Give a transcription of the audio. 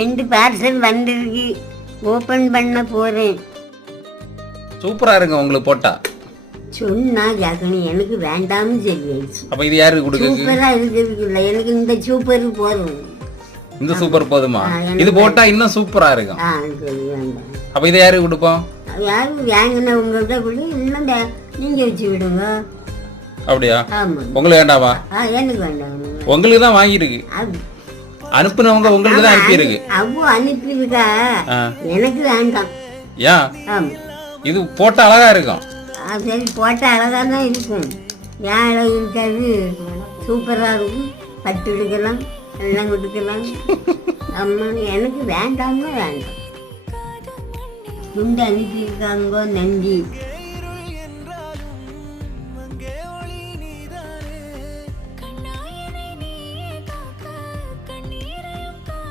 2 parcel வந்திருக்கு, open பண்ண போறேன். சூப்பரா இருக்கு உங்களுக்கு போட்டா. சொன்னா ஜாக்கனி எனக்கு வேண்டாம்னு சொல்லியாச்சு. அப்ப இது யாருக்கு கொடுக்குறது? சூப்பரா இருக்குல்ல, எனக்கு இந்த சூப்பர் போதும். இந்த சூப்பர் போதுமா? இது போட்டா இன்னும் சூப்பரா இருக்கும். சரி வேண்டாம். அப்ப இது யாருக்கு கொடுப்போம்? யாரும் வாங்கின உங்கள்கிட்ட கூட இன்னும் நீங்க வச்சு விடுங்க. அப்படியா? ஆமா. உங்களுக்கு வேண்டாமா? எனக்கு வேண்டாம். உங்களுக்கு தான் வாங்கிருக்கு. அனுப்புனவங்க உங்களுக்கு தான் அனுப்பி இருக்கு. அவ்வளோ அனுப்பியிருக்கா, எனக்கு வேண்டாம். ஏன்? ஆமா. இது போட்டா அழகா இருக்கும். சரி போட்டா அழகா தான் இருக்கும். ஏன் அழகு இருக்காது? சூப்பரா இருக்கும். பட்டு எடுக்கலாம், எல்லாம் கொடுக்கலாம். அம்மா எனக்கு வேண்டாம்னா வேண்டாம். துண்டு அனுப்பியிருக்காங்க, நன்றி.